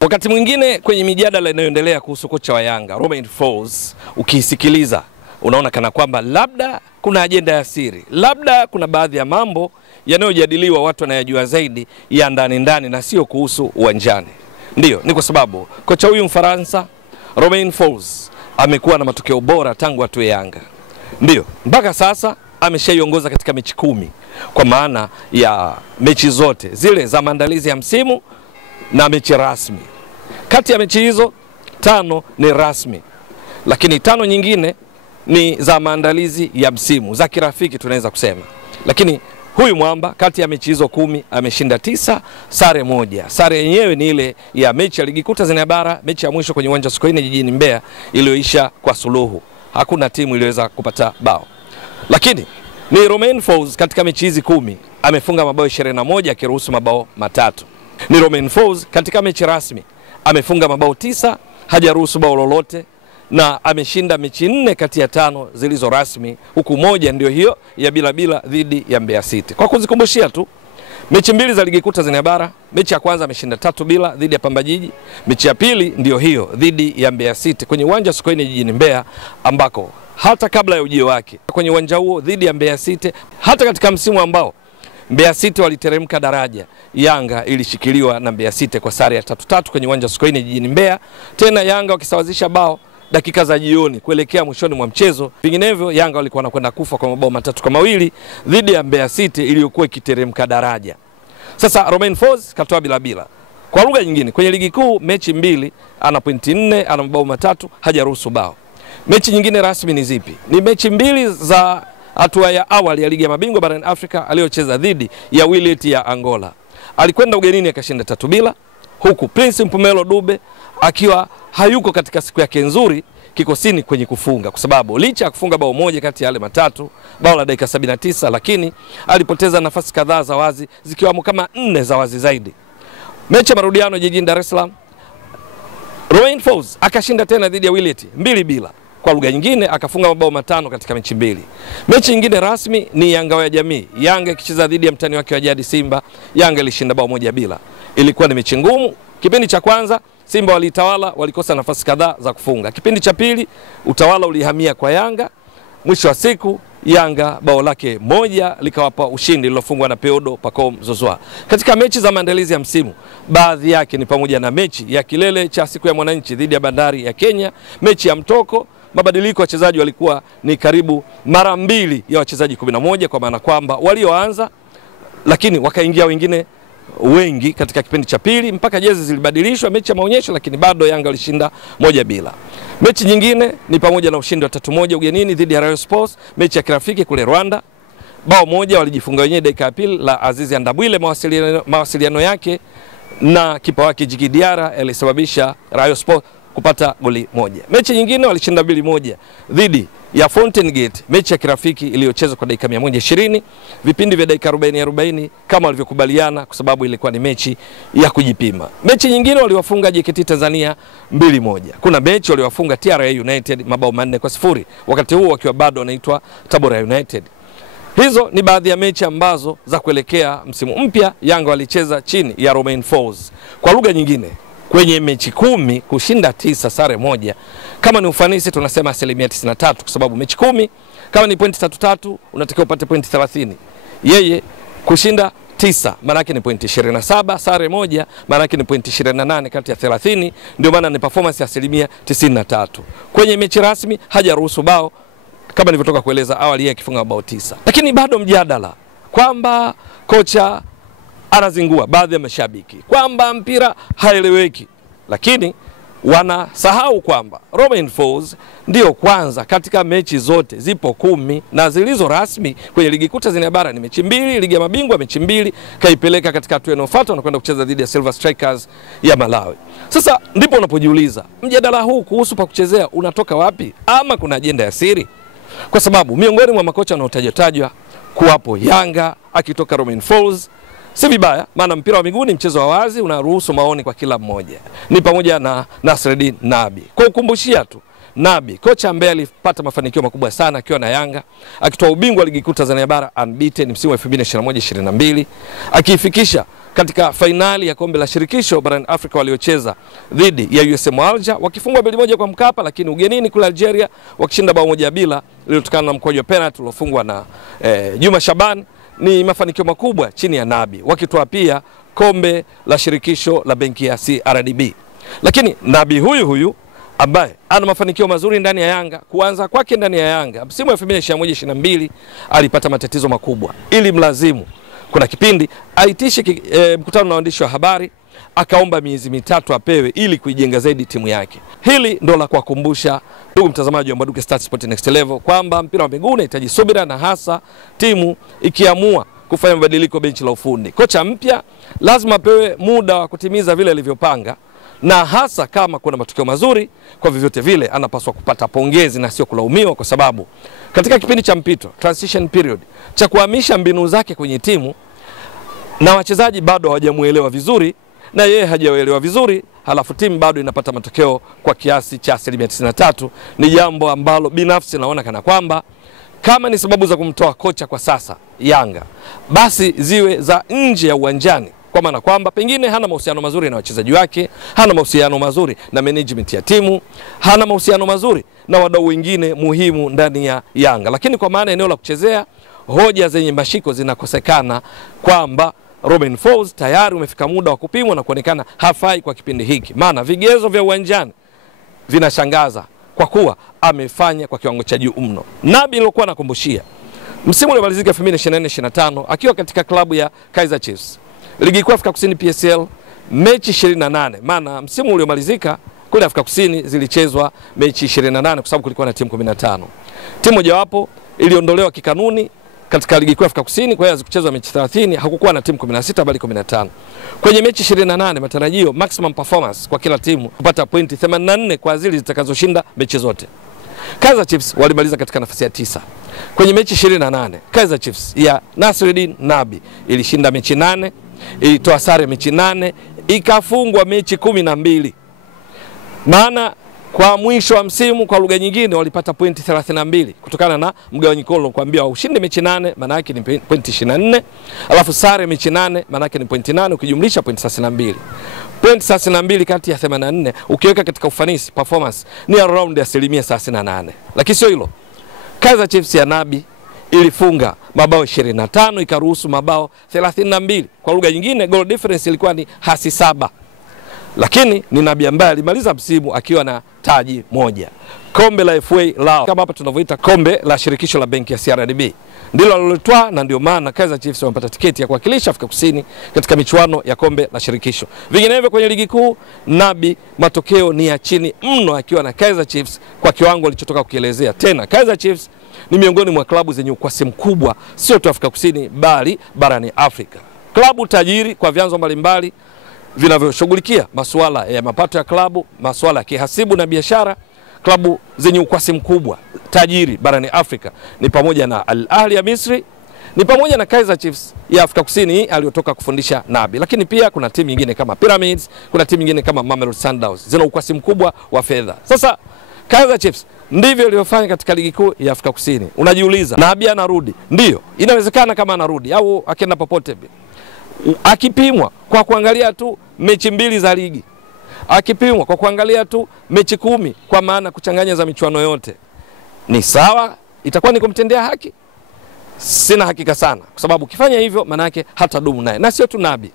Wakati mwingine kwenye mijadala inayoendelea kuhusu kocha wa Yanga Romain Folz, ukisikiliza unaona kana kwamba labda kuna ajenda ya siri, labda kuna baadhi ya mambo yanayojadiliwa watu wanayojua zaidi ya ndani na sio kuhusu uwanjani. Ndiyo, ni kwa sababu kocha huyu Mfaransa Romain Folz amekuwa na matokeo bora tangu atue Yanga. Ndiyo, mpaka sasa ameshaiongoza katika mechi 10, kwa maana ya mechi zote zile za maandalizi ya msimu na mechi rasmi. Kati ya mechi hizo 5 ni rasmi, lakini 5 nyingine ni za maandalizi ya msimu, za kirafiki tunaweza kusema. Lakini huyu mwamba kati ya mechi hizo 10 ameshinda 9, sare 1. Sare yenyewe ni ile ya mechi ya ligi kuu Tanzania bara, mechi ya mwisho kwenye uwanja wa Sokoine jijini Mbeya, iliyoisha kwa suluhu. Hakuna timu iliweza kupata bao. Lakini ni Romain Folz katika mechi hizi 10 amefunga mabao 21 akiruhusu mabao 3. Ni Romain Folz katika mechi rasmi amefunga mabao 9, hajaruhusu bao lolote, na ameshinda mechi 4 kati ya 5 zilizo rasmi, huku moja ndio hiyo ya bila dhidi ya Mbeya City. Kwa kuzikumbushia tu, mechi 2 za ligi kuu Tanzania bara, mechi ya kwanza ameshinda 3-0 dhidi ya Pamba Jiji, mechi ya pili ndio hiyo dhidi ya Mbeya City kwenye uwanja wa Sokoine jijini Mbeya, ambako hata kabla ya ujio wake kwenye uwanja huo dhidi ya Mbeya City, hata katika msimu ambao Mbeya City waliteremka daraja, Yanga ilishikiliwa na Mbeya City kwa sare ya 3-3 kwenye uwanja wa Sokoine jijini Mbeya. Tena Yanga wakisawazisha bao dakika za jioni kuelekea mwishoni mwa mchezo. Vinginevyo Yanga walikuwa wanakwenda kufa kwa mabao 3-2 dhidi ya Mbeya City iliyokuwa ikiteremka daraja. Sasa Romain Folz katoa bila. Kwa lugha nyingine, kwenye ligi kuu mechi 2 ana pointi 4, ana mabao 3, hajaruhusu bao. Mechi nyingine rasmi ni zipi? Ni mechi 2 za hatua ya awali ya ligi ya mabingwa barani Afrika aliyocheza dhidi ya Wydad ya Angola. Alikwenda ugenini akashinda 3-0, huku Prince Mpumelo Dube akiwa hayuko katika siku yake nzuri kikosini kwenye kufunga, kwa sababu licha ya kufunga bao 1 kati ya yale 3, bao la dakika 79, lakini alipoteza nafasi kadhaa za wazi, zikiwamo kama 4 za wazi zaidi. Mechi ya marudiano jijini Dar es Salaam, Romain Folz akashinda tena dhidi ya Wydad 2-0. Kwa lugha nyingine akafunga mabao 5 katika mechi 2. Mechi nyingine rasmi ni Yanga ya Jamii. Yanga ikicheza dhidi ya mtani wake wa jadi Simba, Yanga ilishinda bao 1-0. Ilikuwa ni mechi ngumu. Kipindi cha kwanza Simba walitawala, walikosa nafasi kadhaa za kufunga. Kipindi cha pili utawala ulihamia kwa Yanga. Mwisho wa siku Yanga bao lake 1 likawapa ushindi lilofungwa na Peodo Pacome Zouzoua. Katika mechi za maandalizi ya msimu, baadhi yake ni pamoja na mechi ya kilele cha siku ya Mwananchi dhidi ya Bandari ya Kenya, mechi ya mtoko. Mabadiliko ya wachezaji walikuwa ni karibu mara 2 ya wachezaji 11, kwa maana kwamba walioanza lakini wakaingia wengine wengi katika kipindi cha pili, mpaka jezi zilibadilishwa mechi ya maonyesho, lakini bado Yanga walishinda 1-0. Mechi nyingine ni pamoja na ushindi wa 3-1 ugenini dhidi ya Rayon Sports, mechi ya kirafiki kule Rwanda. Bao 1 walijifunga wenyewe dakika ya pili la Azizi Andabwile, mawasiliano yake na kipa wake Djigui Diarra yalisababisha Rayon Sports kupata goli 1. Mechi nyingine walishinda 2-1 dhidi ya Fountain Gate, mechi ya kirafiki iliyochezwa kwa dakika 120, vipindi vya dakika 40 kama walivyokubaliana, kwa sababu ilikuwa ni mechi ya kujipima. Mechi nyingine waliwafunga JKT Tanzania 2-1. Kuna mechi waliwafunga TRA United mabao 4-0, wakati huo wakiwa bado wanaitwa Tabora United. Hizo ni baadhi ya mechi ambazo za kuelekea msimu mpya Yanga walicheza chini ya Romain Folz. Kwa lugha nyingine, kwenye mechi 10 kushinda 9, sare 1. Kama ni ufanisi tunasema 93%, kwa sababu mechi 10 kama ni pointi 3 unatakiwa upate pointi 30. Yeye kushinda 9 maana yake ni pointi 27, sare 1 maana yake ni pointi 28 kati ya 30, ndio maana ni performance ya 93%. Kwenye mechi rasmi hajaruhusu bao, kama nilivyotoka kueleza awali, yeye akifunga mabao 9. Lakini bado mjadala kwamba kocha anazingua baadhi ya mashabiki, kwamba mpira haeleweki, lakini wanasahau kwamba Romain Folz ndio kwanza katika mechi zote zipo 10 na zilizo rasmi kwenye ligi kuu Tanzania bara ni mechi 2, ligi ya mabingwa mechi 2, kaipeleka katika hatua inayofuata na kwenda kucheza dhidi ya Silver Strikers ya Malawi. Sasa ndipo unapojiuliza mjadala huu kuhusu pa kuchezea unatoka wapi, ama kuna ajenda ya siri? Kwa sababu miongoni mwa makocha wanaotajwa kuwapo Yanga, akitoka Romain Folz. Si vibaya, maana mpira wa miguu ni mchezo wa wazi, unaruhusu maoni kwa kila mmoja. Ni pamoja na Nasreddine Nabi. Kwa ukumbushia tu, Nabi, kocha ambaye alipata mafanikio makubwa sana akiwa na Yanga, akitoa ubingwa ligi kuu Tanzania bara unbeaten msimu wa 2021-22, akiifikisha katika fainali ya kombe la shirikisho barani Afrika waliocheza dhidi ya USM Alger, wakifungwa 2-1 kwa Mkapa, lakini ugenini kule Algeria wakishinda 1-0 lililotokana na mkwaju wa penalty uliofungwa na Juma Shaban. Ni mafanikio makubwa chini ya Nabi, wakitoa pia kombe la shirikisho la benki ya CRDB. Lakini Nabi huyu ambaye ana mafanikio mazuri ndani ya Yanga, kuanza kwake ndani ya Yanga msimu wa 2021-22 alipata matatizo makubwa, ili mlazimu kuna kipindi aitishe mkutano na waandishi wa habari, akaomba miezi 3 apewe ili kuijenga zaidi timu yake. Hili ndo la kuwakumbusha ndugu mtazamaji wa Mbwaduke Stats Sport Next Level kwamba mpira wa miguu unahitaji subira, na hasa timu ikiamua kufanya mabadiliko benchi la ufundi. Kocha mpya lazima apewe muda wa kutimiza vile alivyopanga, na hasa kama kuna matokeo mazuri, kwa vyovyote vile anapaswa kupata pongezi na sio kulaumiwa, kwa sababu katika kipindi cha mpito, transition period, cha kuhamisha mbinu zake kwenye timu, na wachezaji bado hawajamuelewa vizuri na yeye hajaelewa vizuri, halafu timu bado inapata matokeo kwa kiasi cha 93%, ni jambo ambalo binafsi naona kana kwamba kama ni sababu za kumtoa kocha kwa sasa Yanga, basi ziwe za nje ya uwanjani, kwa maana kwamba pengine hana mahusiano mazuri na wachezaji wake, hana mahusiano mazuri na management ya timu, hana mahusiano mazuri na wadau wengine muhimu ndani ya Yanga. Lakini kwa maana eneo la kuchezea, hoja zenye mashiko zinakosekana kwamba Romain Folz tayari umefika muda wa kupimwa na kuonekana hafai kwa kipindi hiki, maana vigezo vya uwanjani vinashangaza kwa kuwa amefanya kwa kiwango cha juu mno. Nabi alikuwa anakumbushia msimu uliomalizika 2024-25 akiwa katika klabu ya Kaizer Chiefs, ligi kuu Afrika Kusini PSL, mechi 28, maana msimu uliomalizika kule Afrika Kusini zilichezwa mechi 28 kwa sababu kulikuwa na timu 15. Timu mojawapo iliondolewa kikanuni katika ligi kuu Afrika Kusini, kwa hiyo hazikuchezwa mechi 30, hakukuwa na timu 16 bali 15. Kwenye mechi 28 matarajio maximum performance kwa kila timu kupata pointi 84 kwa zile zitakazoshinda mechi zote. Kaizer Chiefs walimaliza katika nafasi ya 9. Kwenye mechi 28, Kaizer Chiefs ya Nasreddine Nabi ilishinda mechi 8, ilitoa sare mechi 8, ikafungwa mechi 12. Maana kwa mwisho wa msimu kwa lugha nyingine walipata pointi 32 kutokana na mgawanyiko uliyokuambia, ushinde mechi 8 maana yake ni pointi 24, alafu sare mechi 8 maana yake ni pointi 8, ukijumlisha pointi 32. Pointi 32 kati ya 84 ukiweka katika ufanisi performance ni around 38%. Lakini sio hilo, Kaizer Chiefs ya Nabi ilifunga mabao 25 ikaruhusu mabao 32. Kwa lugha nyingine goal difference ilikuwa ni hasi 7. Lakini ni Nabi ambaye alimaliza msimu akiwa na taji moja, kombe la FA lao, kama hapa tunavyoita kombe la shirikisho la benki ya CRDB, ndilo alilotwaa, na ndio maana Kaizer Chiefs wamepata tiketi ya kuwakilisha Afrika Kusini katika michuano ya kombe la shirikisho. Vinginevyo kwenye ligi kuu, Nabi matokeo ni ya chini mno akiwa na Kaizer Chiefs kwa kiwango alichotoka kukielezea. Tena Kaizer Chiefs ni miongoni mwa klabu zenye ukwasi mkubwa sio tu Afrika Kusini bali barani Afrika. Klabu tajiri kwa vyanzo mbalimbali vinavyoshughulikia masuala ya mapato ya klabu, masuala ya kihasibu na biashara. Klabu zenye ukwasi mkubwa tajiri barani Afrika ni pamoja na Al Ahly ya Misri, ni pamoja na Kaizer Chiefs ya Afrika Kusini aliyotoka kufundisha Nabi. Lakini pia kuna timu nyingine kama Pyramids, kuna timu nyingine kama Mamelodi Sundowns, zina ukwasi mkubwa wa fedha. Sasa Kaizer Chiefs ndivyo aliyofanya katika ligi kuu ya Afrika Kusini. Unajiuliza, Nabi anarudi? Ndio, inawezekana kama anarudi au akienda popote. Akipimwa kwa kuangalia tu mechi 2 za ligi, akipimwa kwa kuangalia tu mechi 10 kwa maana kuchanganya za michuano yote, ni sawa? Itakuwa ni kumtendea haki? Sina hakika sana, kwa sababu ukifanya hivyo maana yake hata dumu naye. Na sio tu Nabi,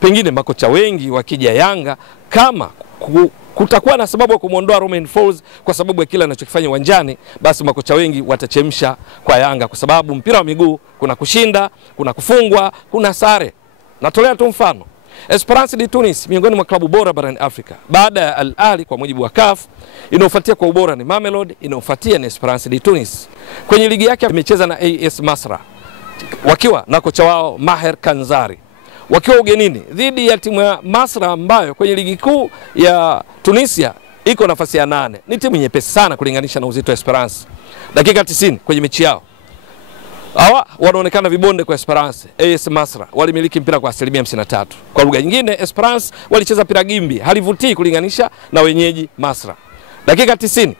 pengine makocha wengi wakija Yanga, kama kutakuwa na sababu ya kumuondoa Romain Folz kwa sababu ya kile anachokifanya uwanjani, basi makocha wengi watachemsha kwa Yanga, kwa sababu mpira wa miguu kuna kushinda, kuna kufungwa, kuna sare. Natolea tu mfano, Esperance de Tunis miongoni mwa klabu bora barani Afrika. Baada ya Al Ahly kwa mujibu wa CAF, inayofuatia kwa ubora ni Mamelodi, inayofuatia ni Esperance de Tunis. Kwenye ligi yake amecheza na AS Masra wakiwa na kocha wao Maher Kanzari, wakiwa ugenini dhidi ya timu ya Masra ambayo kwenye ligi kuu ya Tunisia iko nafasi ya 8. Ni timu nyepesi sana kulinganisha na uzito wa Esperance. Dakika 90 kwenye mechi yao, hawa wanaonekana vibonde kwa Esperance. AS Masra walimiliki mpira kwa 53%. Kwa lugha nyingine, Esperance walicheza mpira gimbi, halivutii kulinganisha na wenyeji Masra. Dakika 90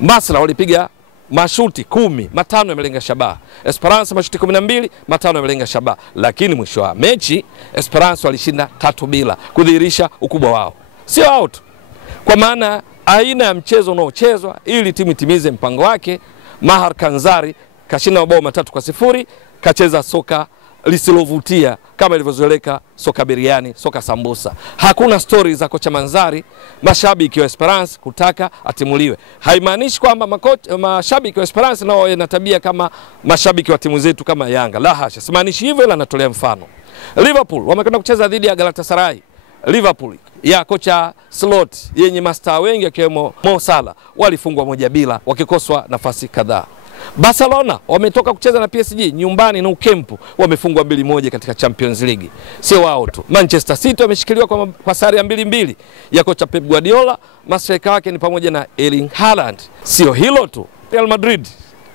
Masra walipiga mashuti 10, 5 yamelenga shabaha. Esperance mashuti 12, 5 yamelenga shabaha. Lakini mwisho wa mechi Esperance walishinda 3-0 kudhihirisha ukubwa wao. Sio out. Kwa maana aina ya mchezo unaochezwa ili timu itimize mpango wake, Mahar Kanzari kashinda mabao 3-0, kacheza soka lisilovutia kama ilivyozoeleka, soka biriani, soka sambusa. Hakuna story za kocha Manzari mashabiki wa Esperance kutaka atimuliwe. Haimaanishi kwamba mashabiki wa Esperance nao wana tabia kama mashabiki wa timu zetu kama Yanga. La hasha, simaanishi hivyo, ila natolea mfano. Liverpool wamekwenda kucheza dhidi ya Galatasaray. Liverpool ya kocha Slot yenye mastaa wengi akiwemo Mo Salah walifungwa 1-0 wakikoswa nafasi kadhaa. Barcelona wametoka kucheza na PSG nyumbani na ukempu, wamefungwa 2-1 katika Champions League. Sio wao tu. Manchester City wameshikiliwa kwa sare ya 2-2 ya kocha Pep Guardiola, mastreka wake ni pamoja na Erling Haaland. Sio hilo tu. Real Madrid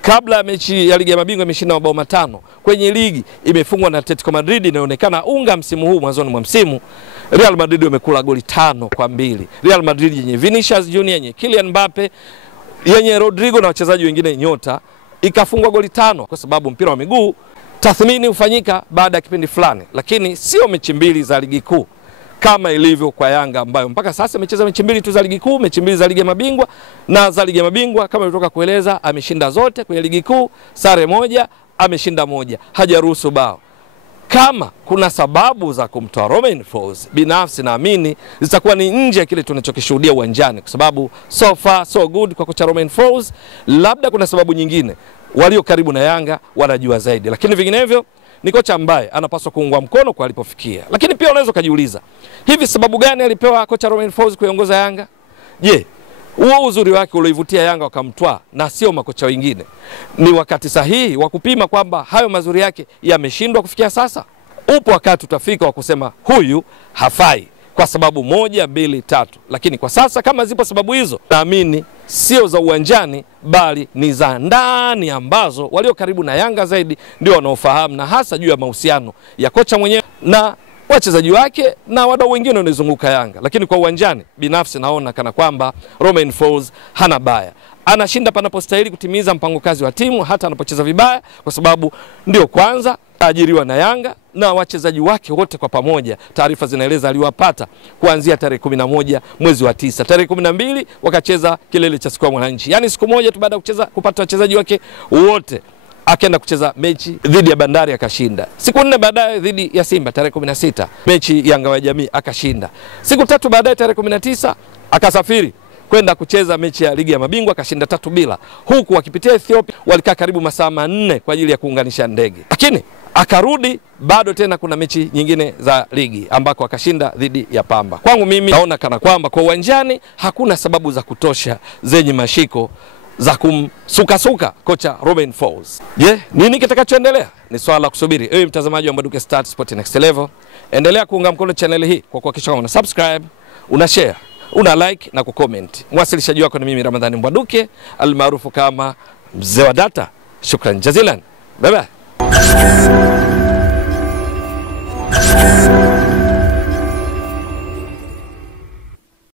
kabla ya mechi ya Ligi ya Mabingwa imeshinda mabao 5. Kwenye ligi imefungwa na Atletico Madrid, inaonekana unga msimu huu mwanzoni mwa msimu. Real Madrid wamekula goli 5-2. Real Madrid yenye Vinicius Junior, yenye Kylian Mbappe, yenye Rodrigo na wachezaji wengine nyota, ikafungwa goli 5 kwa sababu mpira wa miguu tathmini hufanyika baada ya kipindi fulani, lakini sio mechi mbili za ligi kuu kama ilivyo kwa Yanga ambayo mpaka sasa amecheza mechi mbili tu za ligi kuu, mechi mbili za Ligi ya Mabingwa, na za Ligi ya Mabingwa kama nilitoka kueleza ameshinda zote. Kwenye ligi kuu sare 1, ameshinda 1, hajaruhusu bao. Kama kuna sababu za kumtoa Romain Folz, binafsi naamini zitakuwa ni nje ya kile tunachokishuhudia uwanjani, kwa sababu so far so good kwa kocha Romain Folz. Labda kuna sababu nyingine, walio karibu na Yanga wanajua zaidi, lakini vinginevyo ni kocha ambaye anapaswa kuungwa mkono kwa alipofikia. Lakini pia unaweza kujiuliza, hivi sababu gani alipewa kocha Romain Folz kuiongoza Yanga? Je, huo uzuri wake ulioivutia Yanga wakamtwaa na sio makocha wengine, ni wakati sahihi wa kupima kwamba hayo mazuri yake yameshindwa kufikia sasa? Upo wakati utafika wa kusema huyu hafai kwa sababu 1, 2, 3. Lakini kwa sasa kama zipo sababu hizo, naamini sio za uwanjani bali ni za ndani ambazo walio karibu na Yanga zaidi ndio wanaofahamu, na hasa juu ya mahusiano ya kocha mwenyewe na wachezaji wake na wadau wengine wanaozunguka Yanga. Lakini kwa uwanjani binafsi naona kana kwamba Romain Folz hana baya. Anashinda panapostahili kutimiza mpango kazi wa timu hata anapocheza vibaya, kwa sababu ndio kwanza ajiriwa na Yanga na wachezaji wake wote kwa pamoja. Taarifa zinaeleza aliwapata kuanzia tarehe 11 mwezi wa 9. Tarehe 12 wakacheza kilele cha siku ya Mwananchi. Yaani siku moja tu baada ya kupata wachezaji wake wote, akaenda kucheza mechi dhidi ya Bandari akashinda. Siku 4 baadaye dhidi ya Simba tarehe 16, mechi ya Ngao ya Jamii akashinda. Siku 3 baadaye tarehe 19 akasafiri kwenda kucheza mechi ya Ligi ya Mabingwa akashinda 3-0. Huku wakipitia Ethiopia walikaa karibu masaa 4 kwa ajili ya kuunganisha ndege. Lakini akarudi bado tena kuna mechi nyingine za ligi ambako akashinda dhidi ya Pamba. Kwangu mimi naona kana kwamba kwa uwanjani hakuna sababu za kutosha zenye mashiko za kumsuka kocha Romain Folz. Nini kitakachoendelea? Ni swala la kusubiri. Ewe mtazamaji wa Mbwaduke Stats Sport Next Level, endelea kuunga mkono channel hii kwa kuhakikisha kama una subscribe, una share, una like na kucomment. Mwasilishaji wako ni mimi Ramadhani Mbwaduke almaarufu kama Mzee wa Data. Shukran jazilan. Bye bye.